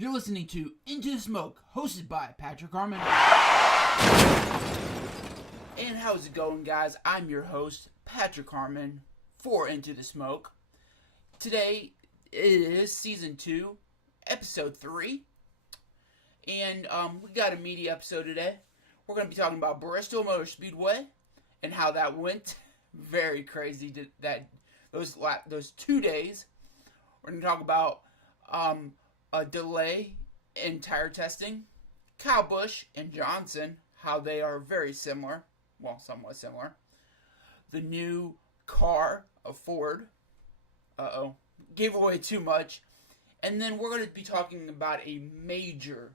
You're listening to Into the Smoke, hosted by Patrick Harmon. And how's it going, guys? I'm your host, Patrick Harmon, for Into the Smoke. Today is Season 2, Episode 3. And we got a meaty episode today. We're going to be talking about Bristol Motor Speedway and how that went. Very crazy those 2 days. We're going to talk about a delay in tire testing, Kyle Busch and Johnson, how they are very similar, well, somewhat similar. The new car of Ford, gave away too much. And then we're going to be talking about a major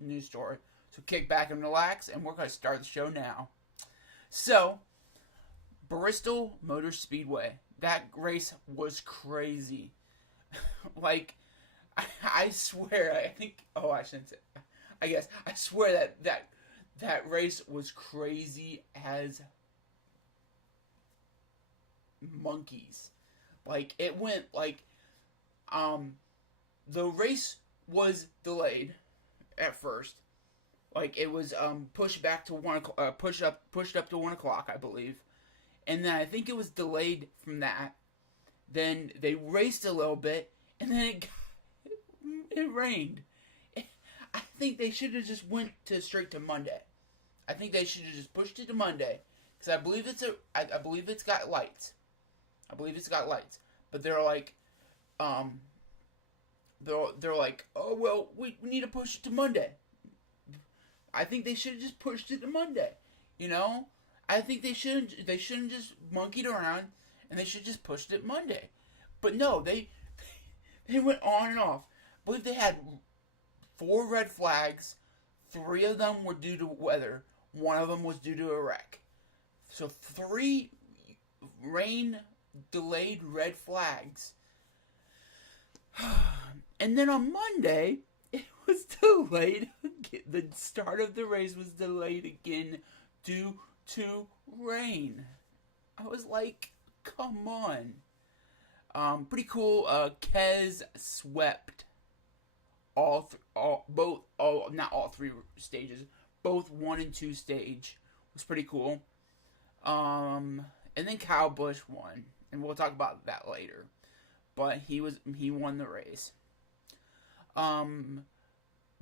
news story. So kick back and relax, and we're going to start the show now. So, Bristol Motor Speedway. That race was crazy. Like, I swear, I swear that race was crazy as monkeys. Like, it went, like, the race was delayed at first. Like, it was, pushed back to 1 o'clock, pushed up to 1 o'clock, I believe. And then I think it was delayed from that. Then they raced a little bit, and then it rained. I think they should have just went straight to Monday. I think they should have just pushed it to Monday, because I believe it's got lights. But they're like, they're like, oh well, we need to push it to Monday. I think they should have just pushed it to Monday. You know, I think they shouldn't just monkeyed around, and they should just pushed it Monday. But no, they went on and off. I believe they had 4 red flags. 3 of them were due to weather. 1 of them was due to a wreck. So 3 rain-delayed red flags. And then on Monday, it was delayed again. The start of the race was delayed again due to rain. I was like, come on. Pretty cool. Kez swept not all 3 stages, both 1 and 2 stage. It was pretty cool. And then Kyle Busch won, and we'll talk about that later. But he won the race.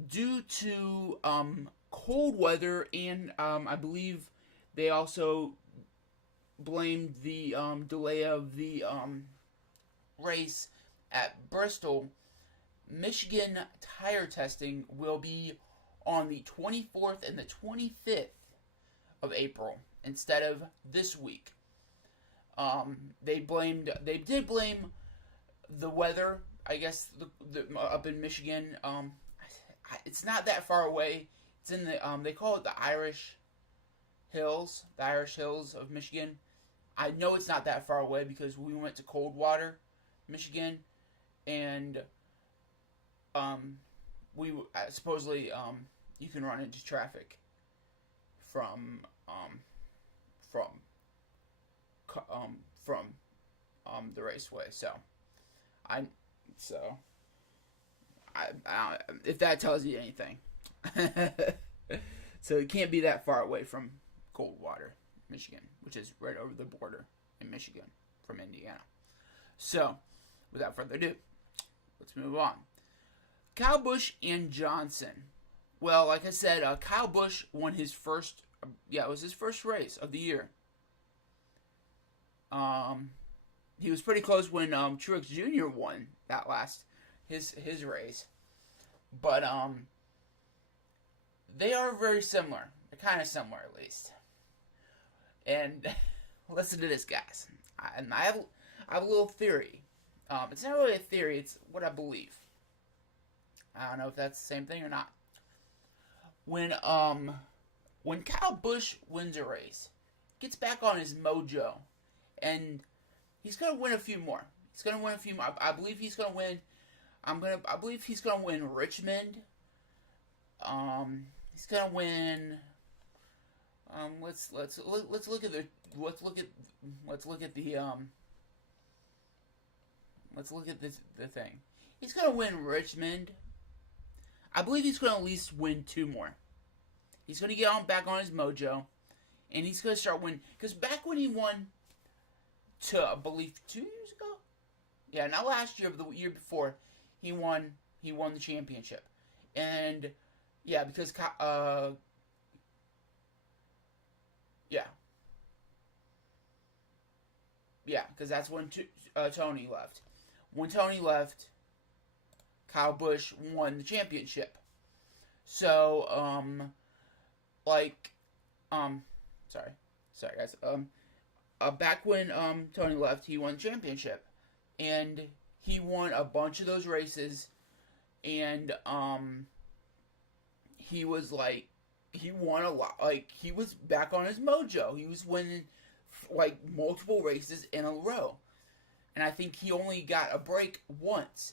Due to cold weather, and I believe they also blamed the delay of the race at Bristol. Michigan tire testing will be on the 24th and the 25th of April instead of this week. They did blame the weather, I guess, up in Michigan. It's not that far away. It's in the they call it the Irish Hills of Michigan. I know it's not that far away because we went to Coldwater, Michigan, and we supposedly you can run into traffic from the raceway. So if that tells you anything. So it can't be that far away from Coldwater, Michigan, which is right over the border in Michigan from Indiana. So, without further ado, let's move on. Kyle Busch and Johnson. Well, like I said, Kyle Busch won his first, it was his first race of the year. He was pretty close when Truex Jr. won that his race. But they are very similar. They're kind of similar, at least. And listen to this, guys. I have a little theory. It's not really a theory. It's what I believe. I don't know if that's the same thing or not. When Kyle Busch wins a race, gets back on his mojo, and he's gonna win a few more. I believe he's gonna win. I believe he's gonna win Richmond. He's gonna win. Let's look at the thing. He's going to win Richmond. I believe he's going to at least win 2 more. He's going to get back on his mojo, and he's going to start winning. Because back when he won I believe 2 years ago? Yeah, not last year, but the year before, he won the championship. And, yeah, because, yeah. Yeah, because that's when Tony left. When Tony left, Kyle Busch won the championship. So, sorry guys. Back when Tony left, he won the championship, and he won a bunch of those races, and he was like, he won a lot. Like, he was back on his mojo. He was winning like multiple races in a row, and I think he only got a break once.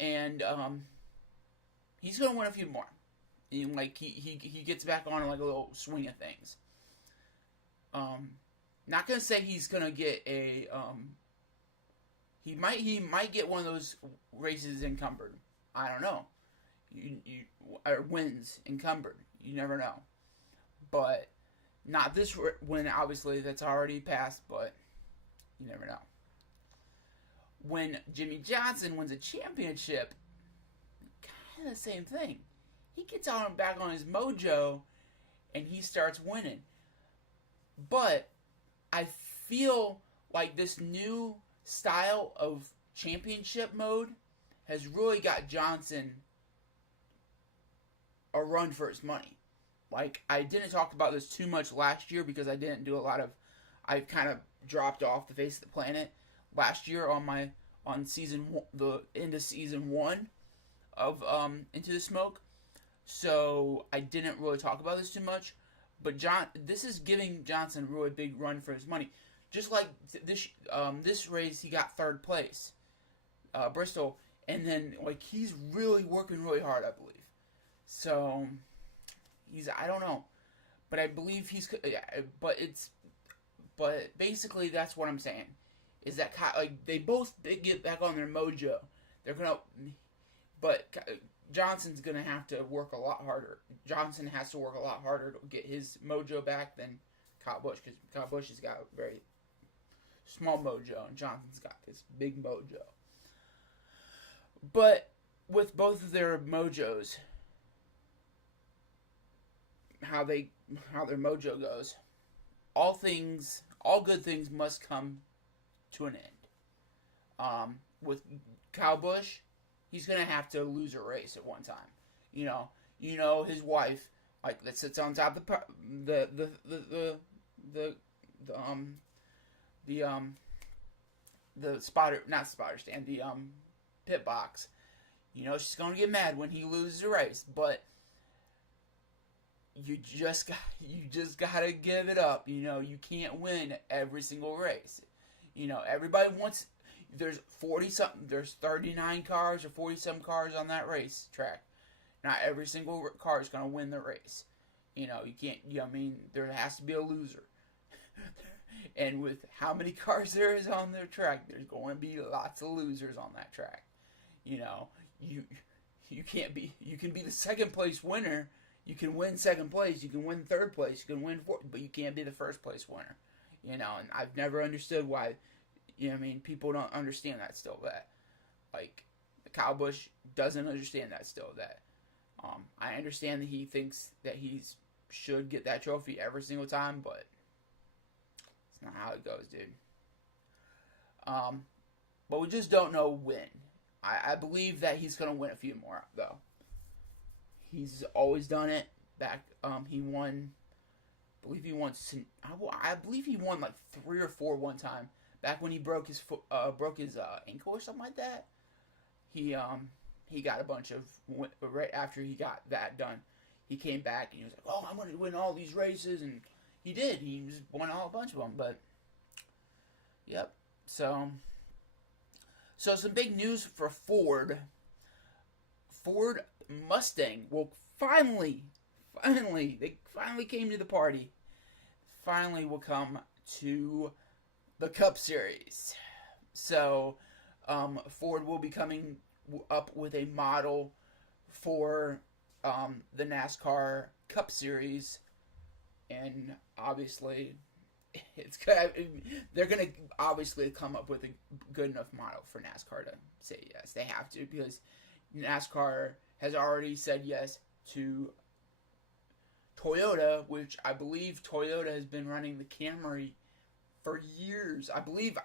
And he's gonna win a few more. And like he gets back on like a little swing of things. Not gonna say he's gonna get a he might get one of those races encumbered. I don't know. Or wins encumbered. You never know. But not this win, obviously, that's already passed, but you never know. When Jimmie Johnson wins a championship, kind of the same thing. He gets back on his mojo, and he starts winning. But I feel like this new style of championship mode has really got Johnson a run for his money. Like, I didn't talk about this too much last year because I didn't do a lot of... I kind of dropped off the face of the planet last year on season the end of season 1 of Into the Smoke. So I didn't really talk about this too much. But this is giving Johnson a really big run for his money. Just like this race, he got 3rd place, Bristol, and then like he's really working really hard, I believe. So I don't know, but I believe but basically that's what I'm saying, is that like they get back on their mojo. They're gonna, but Johnson's gonna have to work a lot harder. Johnson has to work a lot harder to get his mojo back than Kyle Busch, because Kyle Busch has got a very small mojo and Johnson's got this big mojo. But with both of their mojos, how their mojo goes, all good things must come to an end. With Kyle Busch, he's gonna have to lose a race at one time. You know his wife, like, that sits on top of the the pit box. She's gonna get mad when he loses a race, but you just gotta give it up. You can't win every single race. Everybody wants. There's 39 cars or 40-some cars on that race track. Not every single car is gonna win the race. You can't. There has to be a loser. And with how many cars there is on the track, there's going to be lots of losers on that track. You can't be. You can be the 2nd place winner. You can win 2nd place. You can win 3rd place. You can win 4th, but you can't be the 1st place winner. And I've never understood why. People don't understand that still. That, like, Kyle Busch doesn't understand that still. That I understand that he thinks that he should get that trophy every single time, but it's not how it goes, dude. But we just don't know when. I believe that he's gonna win a few more, though. He's always done it. He won. I believe he won like 3 or 4 one time. Back when he broke his ankle or something like that. He got a bunch of, right after he got that done, he came back and he was like, "Oh, I'm going to win all these races," and he did. He just won a bunch of them. But yep. So some big news for Ford. Ford Mustang will finally came to the party. Finally will come to the Cup Series. So Ford will be coming up with a model for the NASCAR Cup Series, and obviously, they're gonna obviously come up with a good enough model for NASCAR to say yes. They have to, because NASCAR has already said yes to Toyota, which I believe Toyota has been running the Camry for years. I believe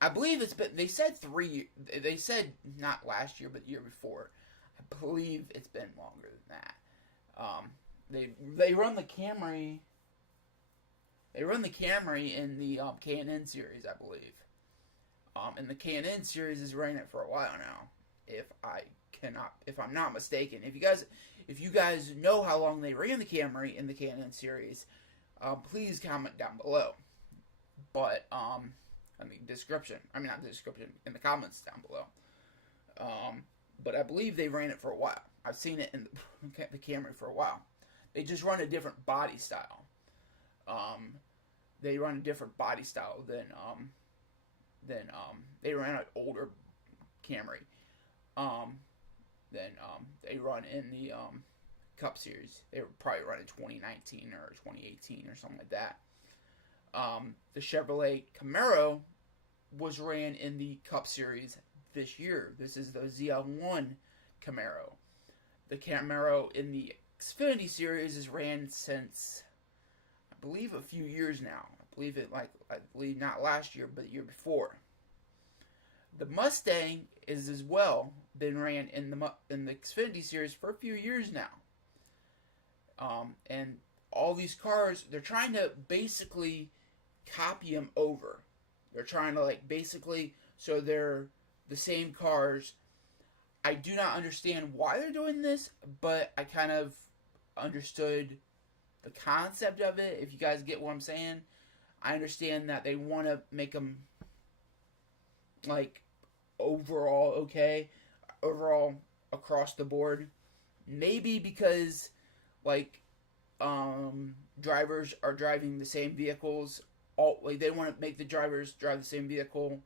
it's been. They said 3. They said not last year, but the year before. I believe it's been longer than that. They run the Camry. They run the Camry in the K&N series, I believe. And the K&N series is running it for a while now, if I'm not mistaken. If you guys know how long they ran the Camry in the K&N series, please comment down below. But not description, in the comments down below. But I believe they ran it for a while. I've seen it in the Camry for a while. They just run a different body style. They run a different body style than they ran an older Camry. Than they run in the Cup Series. They were probably running 2019 or 2018 or something like that. The Chevrolet Camaro was ran in the Cup Series this year. This is the ZL1 Camaro. The Camaro in the Xfinity Series is ran since, I believe, a few years now. I believe not last year, but the year before. The Mustang is as well been ran in the Xfinity Series for a few years now. And all these cars, they're trying to basically copy them over. They're trying to so they're the same cars. I do not understand why they're doing this, but I kind of understood the concept of it. If you guys get what I'm saying, I understand that they want to make them overall across the board. Maybe because drivers are driving the same vehicles they want to make the drivers drive the same vehicle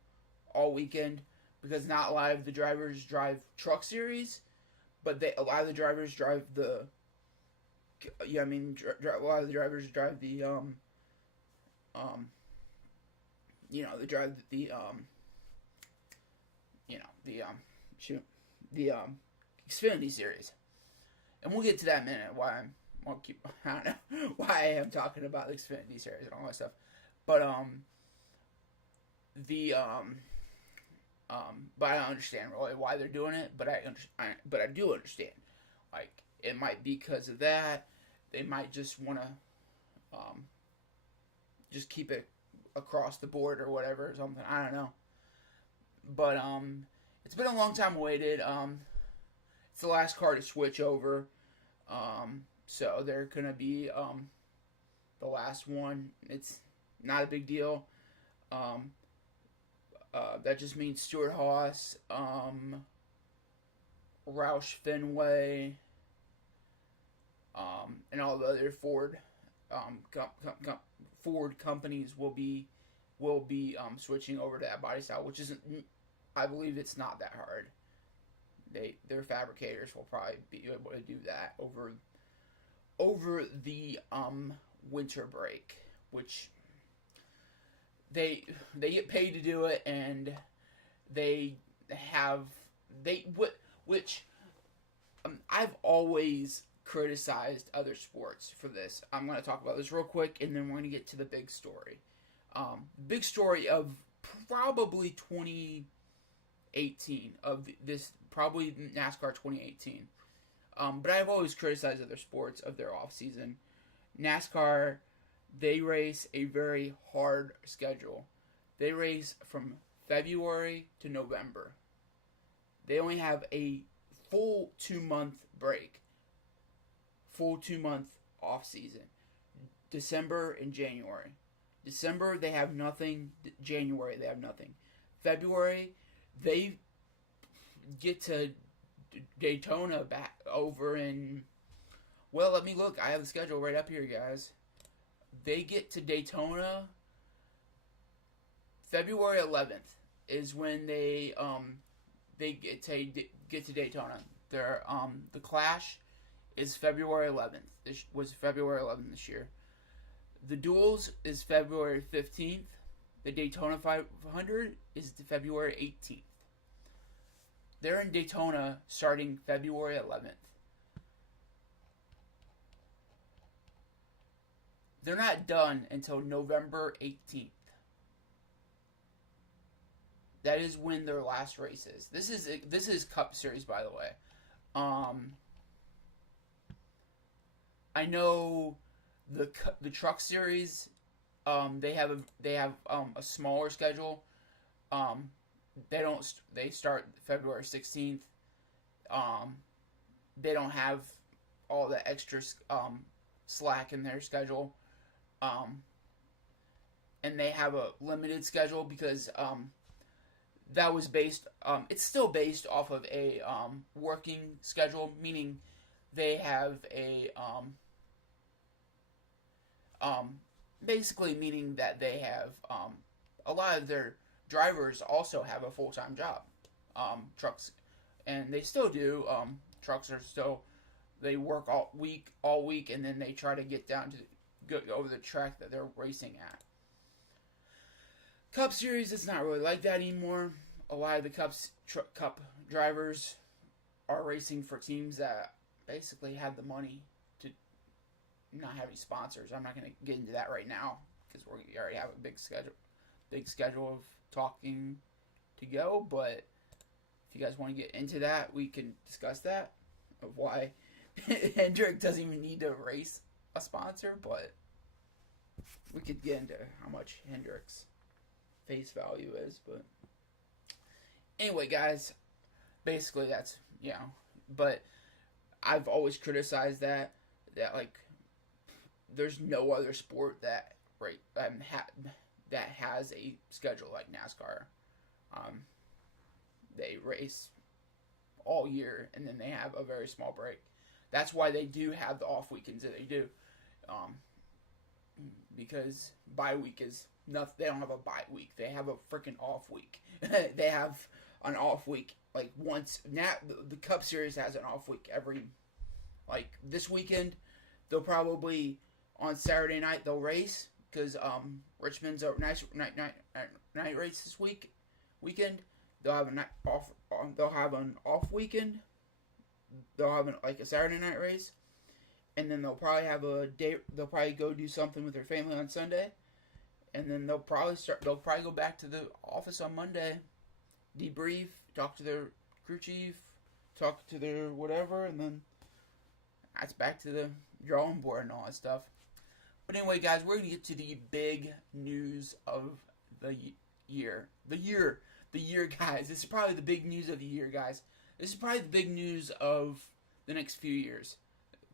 all weekend, because not a lot of the drivers drive Truck Series, but a lot of the drivers drive the a lot of the drivers drive the they drive the Xfinity Series, and we'll get to that in a minute. I don't know why I am talking about the Xfinity Series and all that stuff, but but I don't understand really why they're doing it. But I do understand. It might be because of that. They might just want to just keep it across the board or whatever or something. I don't know. But it's been a long time awaited. It's the last car to switch over. So they're gonna be the last one. It's not a big deal. That just means Stuart Haas, Roush Fenway, and all the other Ford Ford companies will be switching over to that body style, which isn't. I believe it's not that hard. Their fabricators will probably be able to do that over the winter break, which they get paid to do it, and I've always criticized other sports for this. I'm going to talk about this real quick, and then we're going to get to the big story. Big story of probably 2018 of this, probably NASCAR 2018. But I've always criticized other sports of their off season. NASCAR, they race a very hard schedule. They race from February to November. They only have a full 2-month break. Full 2-month off season. December and January. December, they have nothing. January, they have nothing. February, they get to Daytona back over in... Well, let me look. I have the schedule right up here, guys. They get to Daytona February 11th. is when they get to Daytona. The Clash is February 11th. This was February 11th this year. The Duels is February 15th. The Daytona 500 is February 18th. They're in Daytona starting February 11th. They're not done until November 18th. That is when their last race is. This is Cup Series, by the way. I know the Truck Series. They have a smaller schedule. They start February 16th. They don't have all the extra slack in their schedule. And they have a limited schedule because that was based. It's still based off of a working schedule, meaning they have a basically meaning that they have a lot of their drivers also have a full-time job. Trucks, and they still do. Trucks are still, they work all week, and then they try to get down to go over the track that they're racing at. Cup Series, it's not really like that anymore. A lot of the Cup drivers are racing for teams that basically have the money to not have any sponsors. I'm not going to get into that right now because we already have a big schedule of talking to go. But if you guys want to get into that, we can discuss that of why Hendrick doesn't even need to race a sponsor. But we could get into how much Hendrick's face value is. But anyway, guys, basically that's, but I've always criticized that like there's no other sport that that has a schedule like NASCAR. They race all year and then they have a very small break. That's why they do have the off weekends that they do, because bye week is nothing. They don't have a bye week. They have a freaking off week. They have an off week like once. Now the Cup Series has an off week every, like this weekend. They'll probably on Saturday night they'll race because Richmond's a night race this weekend. They'll have a night off. They'll have an off weekend. They'll have a Saturday night race, and then they'll probably have a day. They'll probably go do something with their family on Sunday, and then they'll probably go back to the office on Monday, debrief, talk to their crew chief, talk to their whatever, and then that's back to the drawing board and all that stuff. But anyway, guys, we're gonna get to the big news of the year. The year, guys. This is probably the big news of the year, guys. This is probably the big news of the next few years,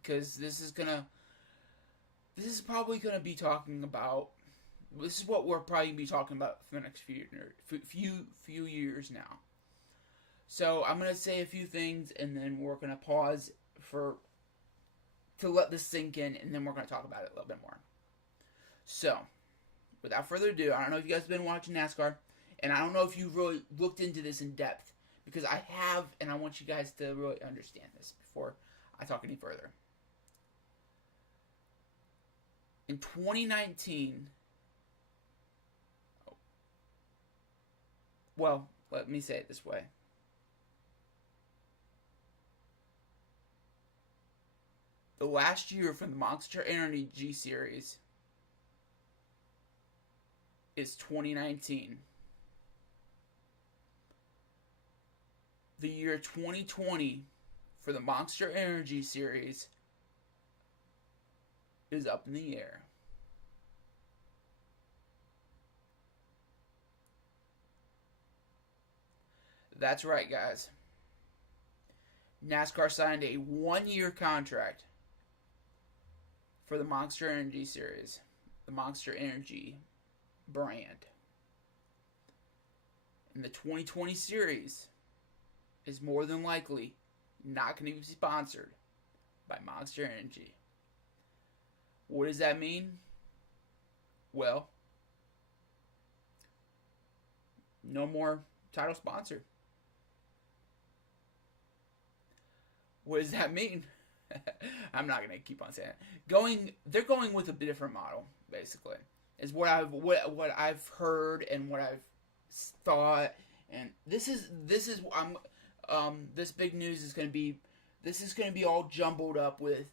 because this is probably gonna be talking about. This is what we're probably gonna be talking about for the next few years now. So I'm gonna say a few things, and then we're gonna pause to let this sink in, and then we're gonna talk about it a little bit more. So, without further ado, I don't know if you guys have been watching NASCAR, and I don't know if you've really looked into this in depth, because I have, and I want you guys to really understand this before I talk any further. In 2019, well, let me say it this way. The last year from the Monster Energy Series is 2019. The year 2020 for the Monster Energy Series is up in the air. That's right, guys. NASCAR signed a 1-year contract for the Monster Energy Series, the Monster Energy brand. And the 2020 series is more than likely not going to be sponsored by Monster Energy. What does that mean? Well, No more title sponsor. What does that mean? I'm not gonna keep on saying it. They're going with a different model, basically. Is what I've heard and what I've thought, and this is this big news is gonna be this is gonna be all jumbled up with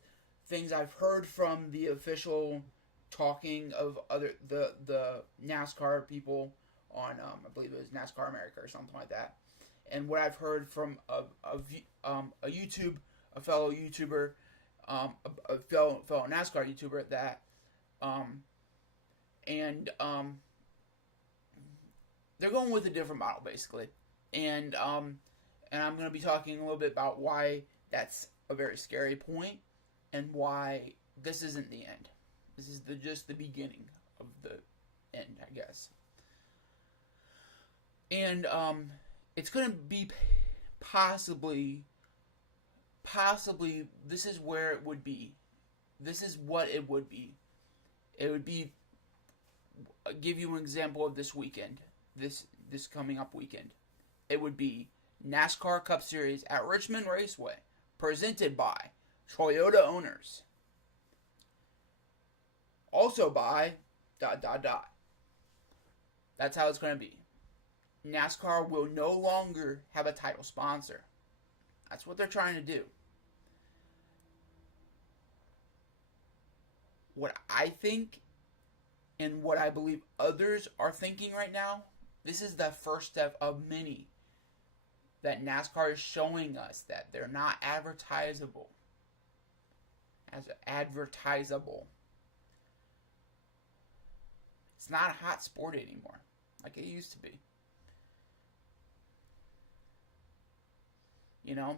things I've heard from the official talking of other the NASCAR people on I believe it was NASCAR America or something like that, and what I've heard from a fellow YouTuber, a fellow NASCAR YouTuber that um, and they're going with a different model basically, and and I'm going to be talking a little bit about why that's a very scary point and why this isn't the end. This is just the beginning of the end, I guess. And it's going to be possibly this is where it would be. This is what it would be. It would be I'll give you an example of this weekend. This coming up weekend. It would be NASCAR Cup Series at Richmond Raceway, presented by Toyota Owners. Also by ... That's how it's going to be. NASCAR will no longer have a title sponsor. That's what they're trying to do. What I think and what I believe others are thinking right now, this is the first step of many that NASCAR is showing us that they're not advertisable. It's not a hot sport anymore like it used to be. You know,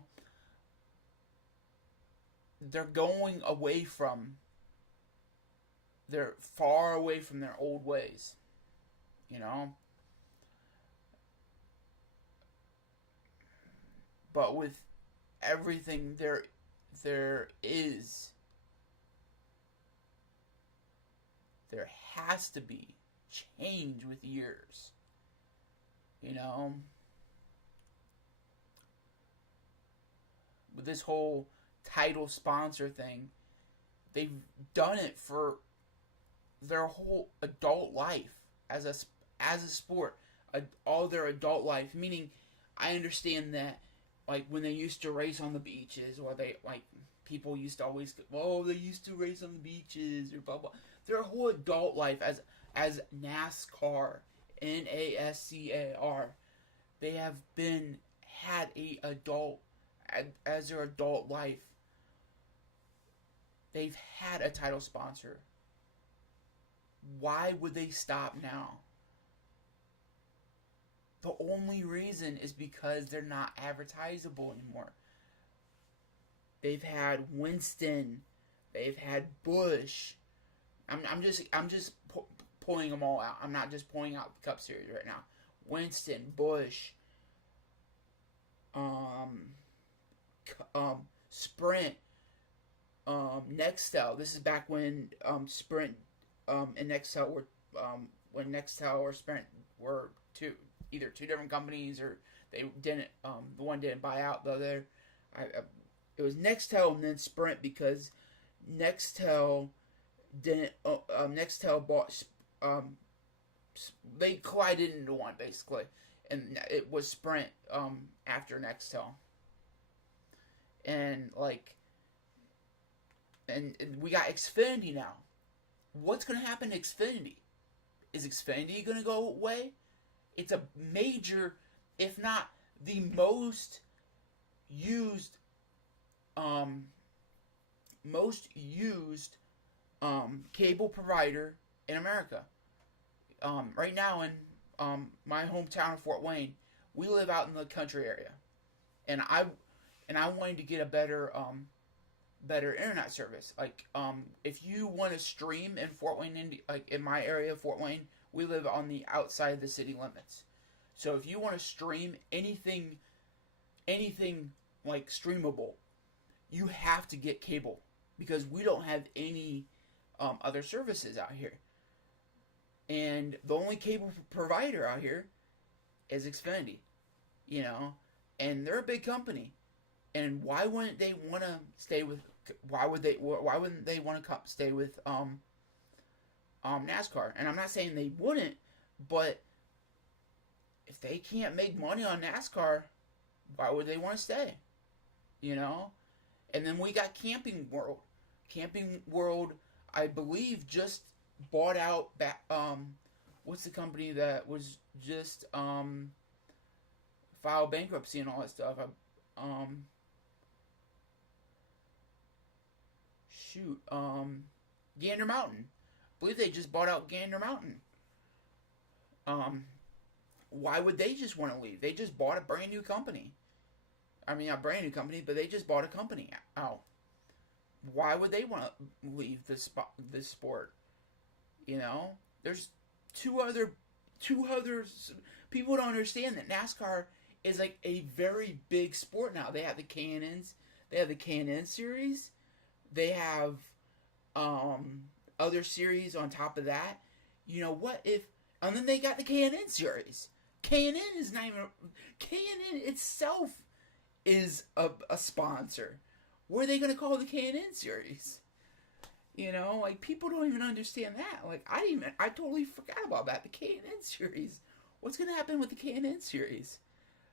they're going away from they're far away from their old ways. You know, but with everything there has to be change with years. You know, with this whole title sponsor thing, they've done it for their whole adult life as a sport, all their adult life. Meaning, I understand that, like when they used to race on the beaches, or they like people used to always go, oh, they used to race on the beaches or blah blah. Their whole adult life as NASCAR, NASCAR, they have had a adult as their adult life. They've had a title sponsor. Why would they stop now? The only reason is because they're not advertisable anymore. They've had Winston, they've had Busch. I'm just pulling them all out. I'm not just pulling out the Cup Series right now. Winston, Busch, Sprint, Nextel. This is back when Sprint and Nextel were when Nextel or Sprint were either two different companies, or they didn't the one didn't buy out the other. It was Nextel and then Sprint, because Nextel didn't Nextel bought they collided into one basically, and it was Sprint after Nextel. And and we got Xfinity now. What's going to happen to Xfinity? Is Xfinity going to go away? It's a major, if not the most used cable provider in America. Right now in my hometown of Fort Wayne, we live out in the country area, and I wanted to get a better internet service. Like if you want to stream in Fort Wayne, like in my area of Fort Wayne, we live on the outside of the city limits. So if you want to stream anything like streamable, you have to get cable, because we don't have any other services out here. And the only cable provider out here is Xfinity, you know, and they're a big company. And why wouldn't they want to stay with? Why would they? Why wouldn't they want to stay with NASCAR? And I'm not saying they wouldn't, but if they can't make money on NASCAR, why would they want to stay? You know. And then we got Camping World. Camping World, I believe, just bought out. What's the company that was just filed bankruptcy and all that stuff? Gander Mountain. I believe they just bought out Gander Mountain. Why would they just want to leave? They just bought a brand new company. I mean, not a brand new company, but they just bought a company out. Why would they want to leave this sport? You know, there's two other people don't understand that NASCAR is like a very big sport now. They have the K&Ns, they have the K&N series, they have other series on top of that. You know what if? And then they got the K&N series. K&N is not even. K&N itself is a sponsor. What are they gonna call the K&N series? You know, like people don't even understand that. Like I totally forgot about that. The K&N series. What's gonna happen with the K&N series?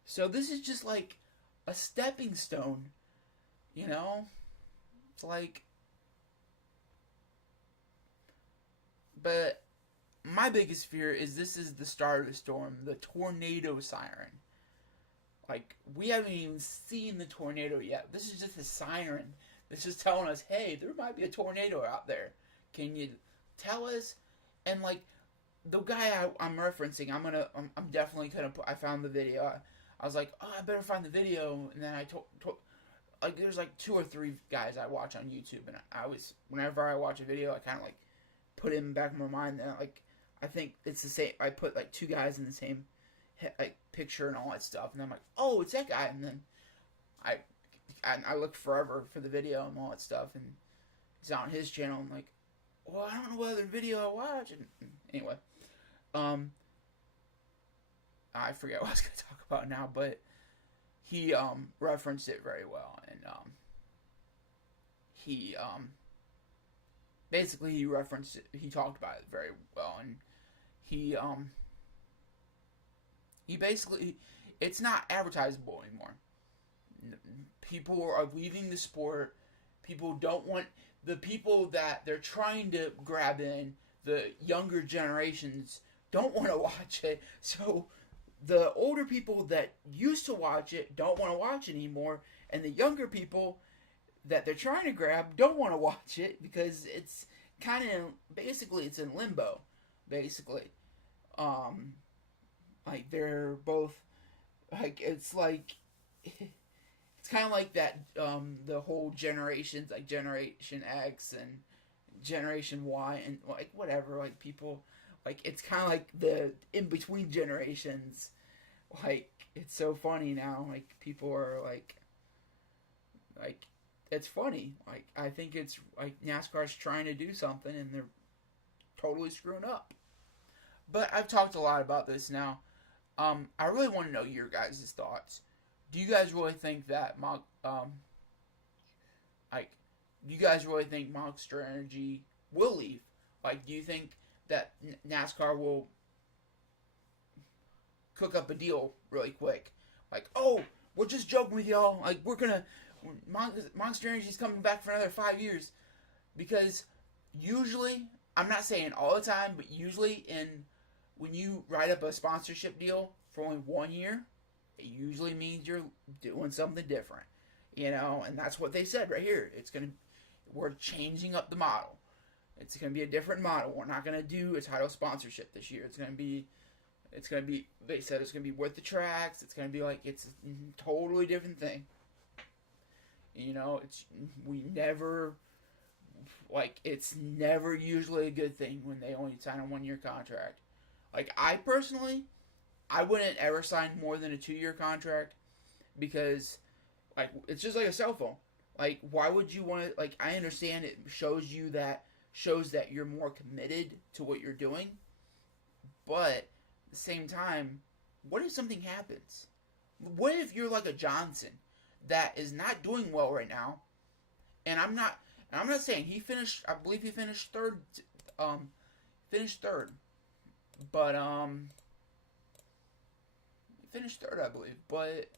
So this is just like a stepping stone. You know, it's like. But my biggest fear is this is the start of the storm, the tornado siren. Like, we haven't even seen the tornado yet. This is just a siren. This is telling us, hey, there might be a tornado out there. Can you tell us? And, like, the guy I'm referencing, I'm definitely gonna put, I found the video. I was like, oh, I better find the video. And then I told like, there's like 2 or 3 guys I watch on YouTube. And whenever I watch a video, I kind of, like, put it in the back of my mind that, like, I think it's the same. I put like 2 guys in the same like picture and all that stuff, and I'm like, oh, it's that guy. And then I looked forever for the video and all that stuff, and it's on his channel. I'm like, well, I don't know what other video I watch. And anyway, I forget what I was gonna talk about now, but he referenced it very well, and he basically he referenced it, he talked about it very well, and he basically, it's not advertisable anymore. People are leaving the sport. People don't want, the people that they're trying to grab in, the younger generations, don't want to watch it. So the older people that used to watch it don't want to watch it anymore, and the younger people that they're trying to grab don't want to watch it because it's kind of, basically it's in limbo, basically. Like they're both, like, it's like, it's kind of like that, the whole generations, like Generation X and Generation Y and like whatever, like people, like it's kind of like the in between generations. Like, it's so funny now. Like, people are like it's funny. Like, I think it's like NASCAR's trying to do something and they're totally screwing up. But I've talked a lot about this now. I really want to know your guys' thoughts. Do you guys really think that do you guys really think Monster Energy will leave? Like, do you think that NASCAR will cook up a deal really quick? Like, oh, we're just joking with y'all. Like, Monster Energy's coming back for another 5 years. Because usually, I'm not saying all the time, but usually when you write up a sponsorship deal for only 1 year, it usually means you're doing something different. You know, and that's what they said right here. We're changing up the model. It's gonna be a different model. We're not gonna do a title sponsorship this year. It's gonna be. They said it's gonna be worth the tracks. It's gonna be like, it's a totally different thing. You know, it's never usually a good thing when they only sign a 1-year contract. Like, I personally, I wouldn't ever sign more than a 2-year contract because, like, it's just like a cell phone. Like, why would you want to, like, I understand it shows that you're more committed to what you're doing, but at the same time, what if something happens? What if you're like a Johnson that is not doing well right now? And I'm not saying he finished. I believe he finished third. Finished third, but he finished third, I believe. But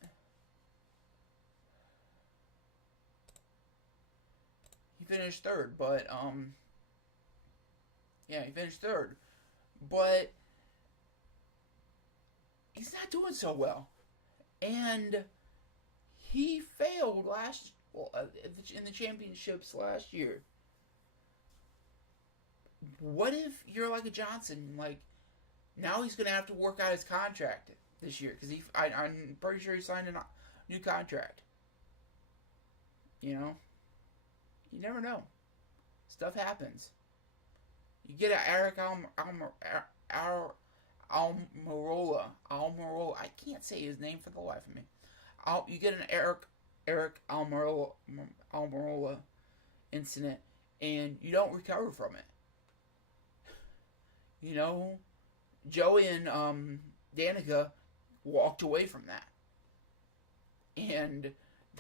he finished third. But yeah, he finished third. But he's not doing so well, and he failed in the championships last year. What if you're like a Johnson? Like, now he's gonna have to work out his contract this year because I'm pretty sure he signed a new contract. You know, you never know. Stuff happens. You get an Eric Almirola. I can't say his name for the life of me. You get an Eric Almirola incident, and you don't recover from it. You know, Joey and Danica walked away from that, and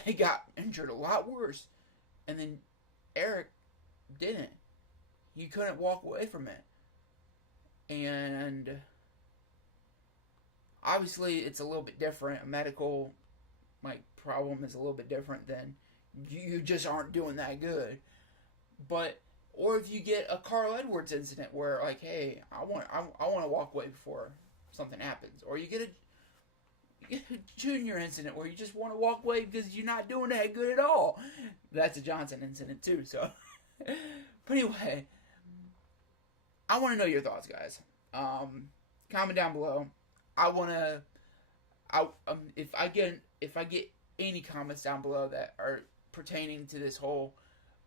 they got injured a lot worse. And then Eric didn't. He couldn't walk away from it, and obviously it's a little bit different. A medical problem is a little bit different than you just aren't doing that good. But or if you get a Carl Edwards incident where like, hey, I want to walk away before something happens, or you get a junior incident where you just want to walk away because you're not doing that good at all. That's a Johnson incident too. So, but anyway, I want to know your thoughts, guys. Comment down below. If I get any comments down below that are pertaining to this whole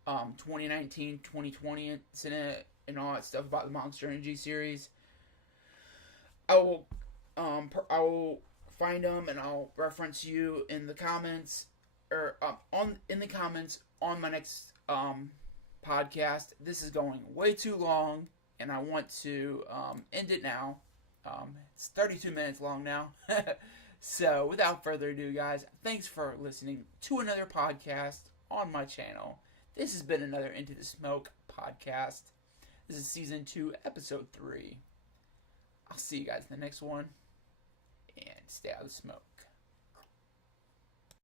2019-2020 incident and all that stuff about the Monster Energy series, I will find them and I'll reference you in the comments or in the comments on my next podcast. This is going way too long, and I want to end it now. It's 32 minutes long now. So, without further ado, guys, thanks for listening to another podcast on my channel. This has been another Into the Smoke podcast. This is Season 2, Episode 3. I'll see you guys in the next one, and stay out of the smoke.